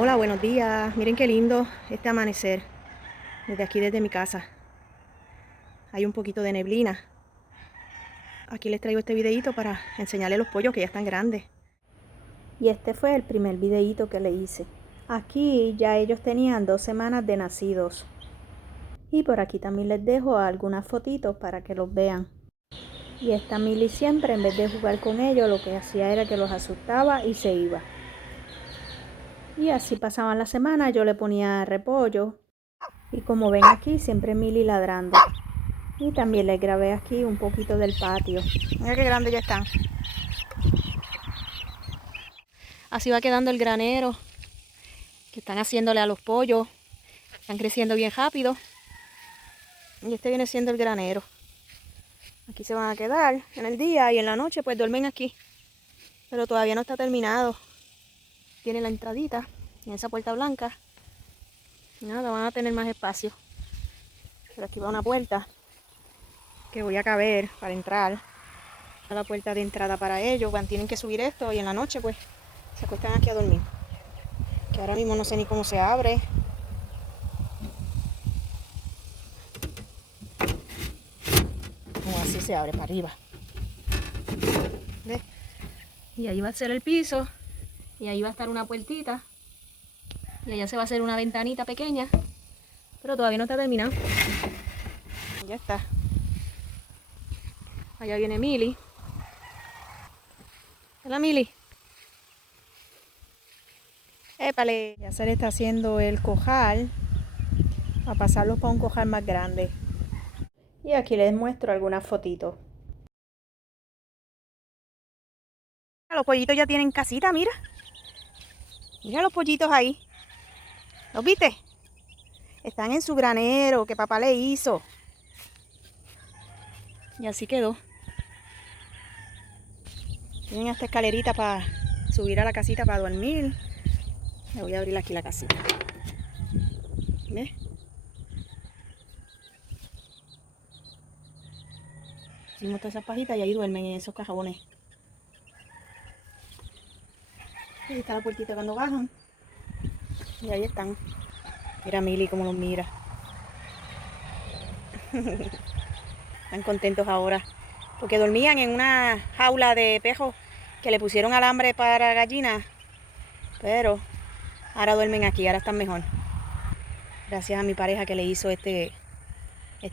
Hola, buenos días. Miren qué lindo este amanecer desde aquí, desde mi casa. Hay un poquito de neblina. Aquí les traigo este videito para enseñarles los pollos que ya están grandes. Y este fue el primer videito que le hice. Aquí ya ellos tenían 2 semanas de nacidos. Y por aquí también les dejo algunas fotitos para que los vean. Y esta Mili siempre, en vez de jugar con ellos, lo que hacía era que los asustaba y se iba. Y así pasaban las semanas, yo le ponía repollo. Y como ven aquí, siempre Mili ladrando. Y también les grabé aquí un poquito del patio. Mira qué grande ya están. Así va quedando el granero que están haciéndole a los pollos. Están creciendo bien rápido. Y este viene siendo el granero. Aquí se van a quedar en el día y en la noche pues duermen aquí. Pero todavía no está terminado. Tiene la entradita en esa puerta blanca. Y nada, van a tener más espacio. Pero aquí va una puerta que voy a caber para entrar. A la puerta de entrada para ellos. Tienen que subir esto y en la noche pues se acuestan aquí a dormir. Que ahora mismo no sé ni cómo se abre. Como así se abre para arriba. ¿Ves? Y ahí va a ser el piso. Y ahí va a estar una puertita. Y allá se va a hacer una ventanita pequeña. Pero todavía no está terminado. Ya está. Allá viene Mili. Hola Mili. Épale. Ya se le está haciendo el cojal. A pasarlos para un cojal más grande. Y aquí les muestro algunas fotitos. Los pollitos ya tienen casita, mira. Mira los pollitos ahí. ¿Los viste? Están en su granero que papá le hizo. Y así quedó. Tienen esta escalerita para subir a la casita para dormir. Le voy a abrir aquí la casita. ¿Ves? Hicimos todas esas pajitas y ahí duermen en esos cajones. Y ahí está la puertita cuando bajan. Y ahí están. Mira a Mili cómo los mira. Están contentos ahora. Porque dormían en una jaula de pejos que le pusieron alambre para gallinas. Pero ahora duermen aquí, ahora están mejor. Gracias a mi pareja que le hizo este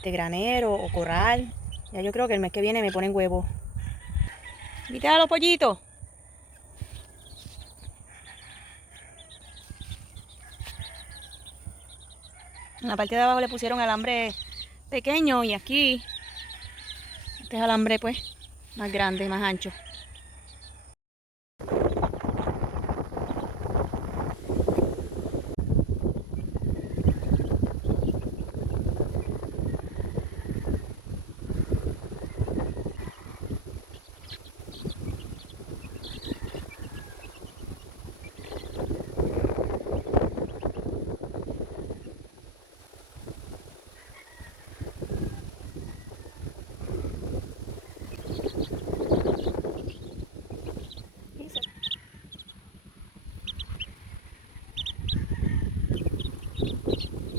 granero o corral. Ya yo creo que el mes que viene me ponen huevos. ¿Viste a los pollitos? En la parte de abajo le pusieron alambre pequeño y aquí este es alambre pues más grande, más ancho.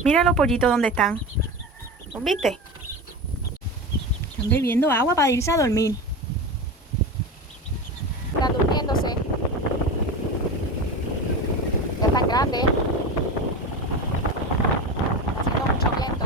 Mira los pollitos donde están. ¿Los viste? Están bebiendo agua para irse a dormir. Están durmiéndose. Ya están grandes. Está haciendo mucho viento.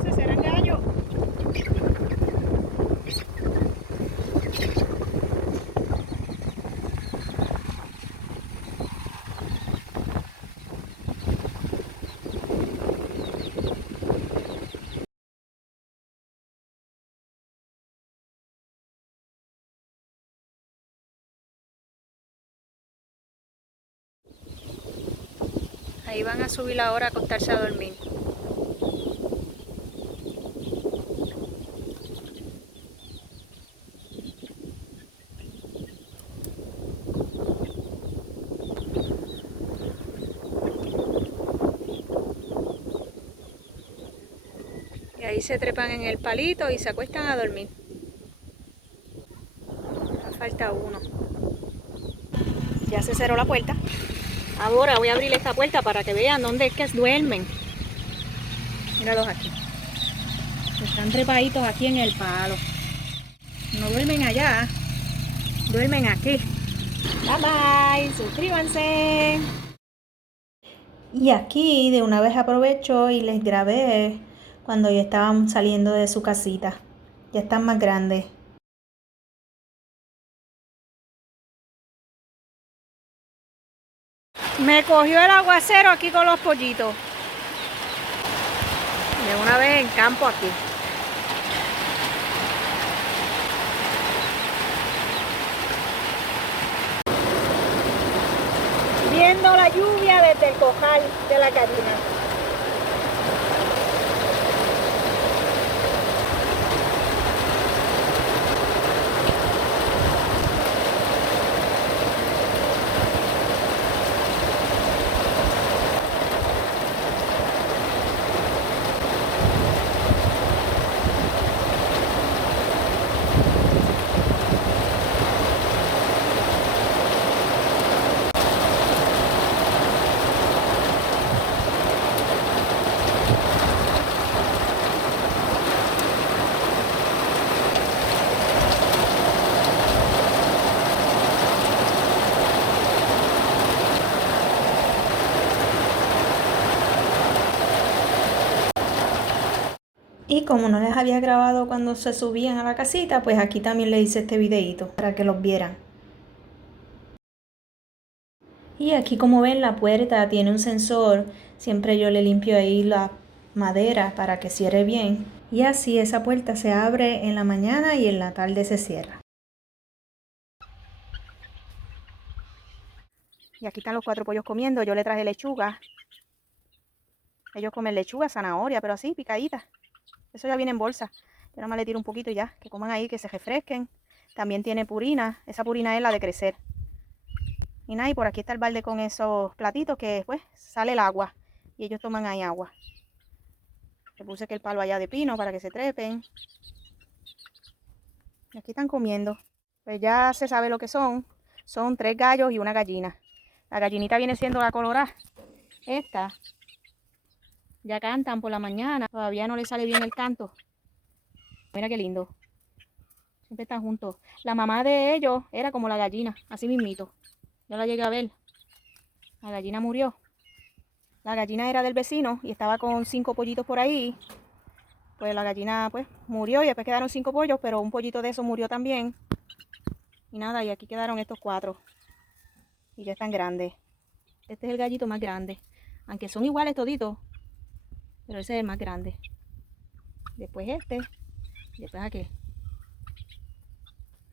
Ese será el gallo. Ahí van a subir ahora a acostarse a dormir. Ahí se trepan en el palito y se acuestan a dormir. Falta uno. Ya se cerró la puerta. Ahora voy a abrir esta puerta para que vean dónde es que duermen. Míralos aquí. Están trepaditos aquí en el palo. No duermen allá. Duermen aquí. Bye bye. Suscríbanse. Y aquí de una vez aprovecho y les grabé cuando ya estaban saliendo de su casita. Ya están más grandes. Me cogió el aguacero aquí con los pollitos. De una vez en campo aquí. Viendo la lluvia desde el cojal de la gallina. Y como no les había grabado cuando se subían a la casita, pues aquí también les hice este videito para que los vieran. Y aquí como ven la puerta tiene un sensor, siempre yo le limpio ahí la madera para que cierre bien. Y así esa puerta se abre en la mañana y en la tarde se cierra. Y aquí están los 4 pollos comiendo, yo le traje lechuga. Ellos comen lechuga, zanahoria, pero así, picadita. Eso ya viene en bolsa. Yo nada más le tiro un poquito y ya, que coman ahí, que se refresquen. También tiene purina, esa purina es la de crecer. Y nada, y por aquí está el balde con esos platitos que después sale el agua. Y ellos toman ahí agua. Le puse que el palo allá de pino para que se trepen. Y aquí están comiendo. Pues ya se sabe lo que son. Son 3 gallos y una gallina. La gallinita viene siendo la colorada. Esta. Ya cantan por la mañana. Todavía no le sale bien el canto. Mira qué lindo. Siempre están juntos. La mamá de ellos era como la gallina. Así mismito. Yo la llegué a ver. La gallina murió. La gallina era del vecino y estaba con 5 pollitos por ahí. Pues la gallina pues murió y después quedaron 5 pollos, pero un pollito de esos murió también. Y nada, y aquí quedaron estos 4. Y ya están grandes. Este es el gallito más grande. Aunque son iguales toditos. Pero ese es el más grande. Después este. Y después aquel.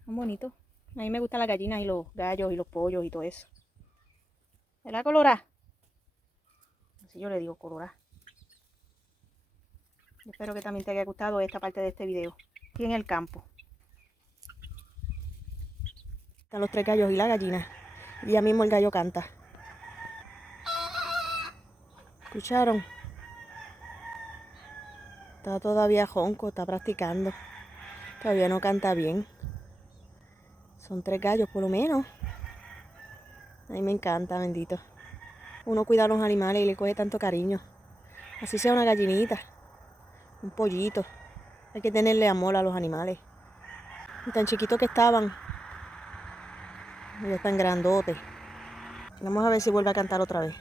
Son bonitos. A mí me gustan las gallinas y los gallos y los pollos y todo eso. ¿Verdad, colorá? Así yo le digo colorá. Espero que también te haya gustado esta parte de este video. Aquí en el campo. Están los 3 gallos y la gallina. Y ya mismo el gallo canta. ¿Escucharon? Está todavía jonco, está practicando. Todavía no canta bien. Son 3 gallos por lo menos. A mí me encanta, bendito. Uno cuida a los animales y le coge tanto cariño. Así sea una gallinita, un pollito. Hay que tenerle amor a los animales. Y tan chiquitos que estaban. Ya están grandotes. Vamos a ver si vuelve a cantar otra vez.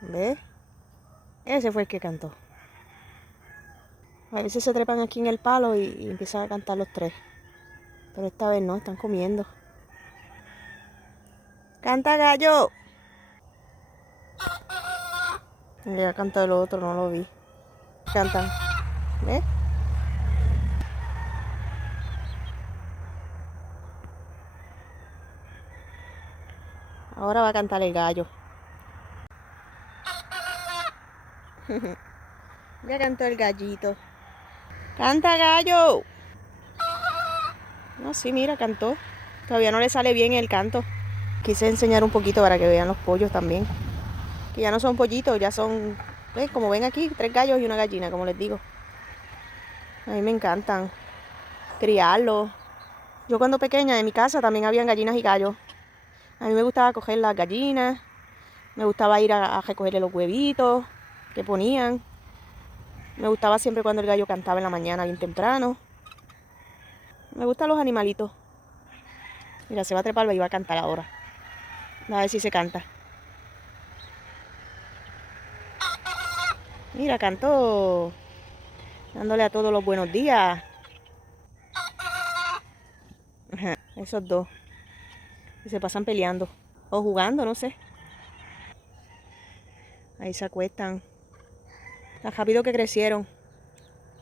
¿Ves? Ese fue el que cantó. A veces se trepan aquí en el palo y empiezan a cantar los 3. Pero esta vez no, están comiendo. ¡Canta, gallo! Ya cantó el otro, no lo vi. Cantan. ¿Ves? Ahora va a cantar el gallo. Ya cantó el gallito. ¡Canta, gallo! No, sí, mira, cantó. Todavía no le sale bien el canto. Quise enseñar un poquito para que vean los pollos también. Que ya no son pollitos, ya son Pues como ven aquí, 3 gallos y una gallina, como les digo. A mí me encantan criarlos. Yo cuando pequeña en mi casa también habían gallinas y gallos. A mí me gustaba coger las gallinas, me gustaba ir a recogerle los huevitos que ponían. Me gustaba siempre cuando el gallo cantaba en la mañana bien temprano. Me gustan los animalitos. Mira, se va a trepar y va a cantar ahora. A ver si se canta. Mira, cantó. Dándole a todos los buenos días. Ajá, esos dos. Y se pasan peleando. O jugando, no sé. Ahí se acuestan. Tan rápido que crecieron.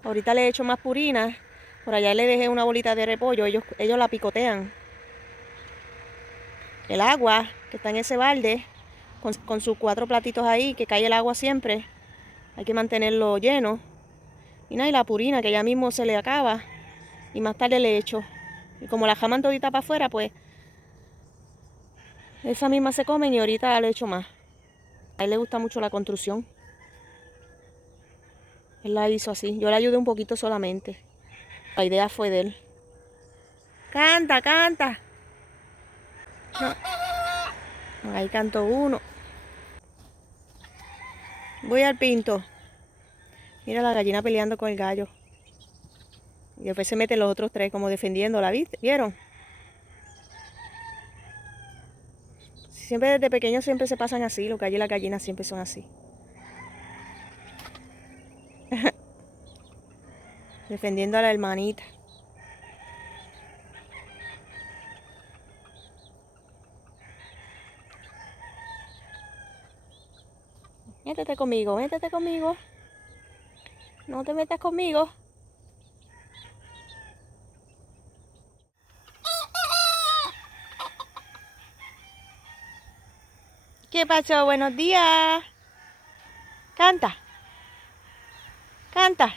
Ahorita le he hecho más purina. Por allá le dejé una bolita de repollo. Ellos la picotean. El agua que está en ese balde, con sus 4 platitos ahí, que cae el agua siempre. Hay que mantenerlo lleno. Y nada, y la purina, que ya mismo se le acaba. Y más tarde le echo. Y como la jaman todita para afuera, pues esa misma se comen y ahorita le echo más. A él le gusta mucho la construcción. Él la hizo así. Yo le ayudé un poquito solamente. La idea fue de él. Canta, canta. No. Ahí cantó uno. Voy al pinto. Mira la gallina peleando con el gallo. Y después se meten los otros 3 como defendiéndola, ¿viste? ¿Vieron? Siempre desde pequeños siempre se pasan así. Los gallos y las gallinas siempre son así. Defendiendo a la hermanita. Métete conmigo, métete conmigo. No te metas conmigo. ¿Qué pasó? Buenos días. Canta. Canta.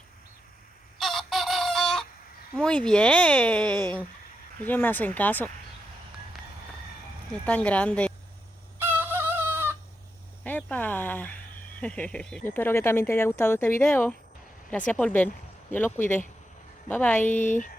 Muy bien. Ellos me hacen caso. Ya están grandes. ¡Epa! Yo espero que también te haya gustado este video. Gracias por ver. Yo los cuidé. Bye bye.